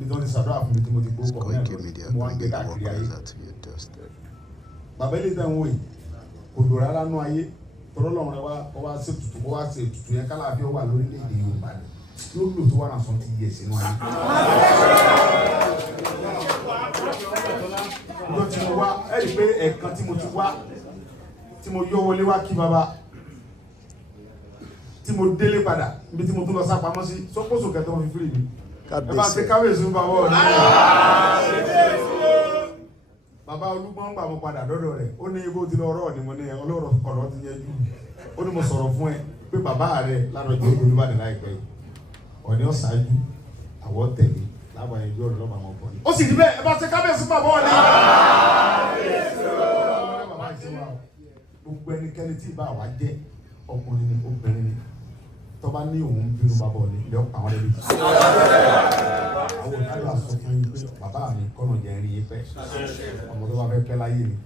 mi tó ti ṣàdúrà fún mi tí mo ti gbó pọ̀ náà mo wá ń gbé bringing the káàkiri ayé. workers at your doorstep. Bàbá ilé ìtàn wò yìí kò dò rárá nú ayé tọ́lọ́run rẹ wá ṣe tutù yẹn kálàáfíà wà lórílẹ̀‐èdè Yorùbá ni yóò lò tó wà náà sọ ti yẹ sínú ayé. Ọjọ́ tí mo wá ẹ rí i pé ẹ̀ẹ̀kan tí mo ti wá tí mo yọ wọlé wá kí bàbá tí mo délé padà níbi tí mo tún lọ sá pamọ́ sí sọ́kóso kẹtọ́ wọn fi fúri mi. Ẹ bá ṣe káwéèsì ń bá wọ́ọ̀ ní. Bàbá Olúgbọ́n gbà mo padà dọ́dọ̀ rẹ̀ ó ní ibò tí lọ ọ̀rọ̀ ni mo ní ọlọ́rọ̀ ọ̀rọ̀ ti yẹjú ó ní mo sọ̀rọ̀ fún ẹ pé bàbá rẹ̀ ládọ̀jọ́ Olúbàdàn láìpẹ́ yìí ọ̀ní ọ̀ṣáájú àwọ̀ tẹ̀lé láwọn ẹjọ́ ọ̀rọ̀ lọ́ba àwọn ọkùnrin. Ó sì rí bẹ́ẹ̀ ẹ bá ṣe kábíyèsí bàbá wọn ni. Gbogbo ẹnikẹ́ni tí ìbá wa jẹ́ ọkùnrin ni obìnrin ni tọ́ba ní òun bínú bàbá ọ̀lẹ́ ilé ọ̀pá àwọn ẹbí. Àwọn òkàlù àsọ fún yín pé bàbá mi kọ́nà jẹ́ rí yín pẹ́ ọmọ tó bá fẹ́ pẹ́ láyé ni.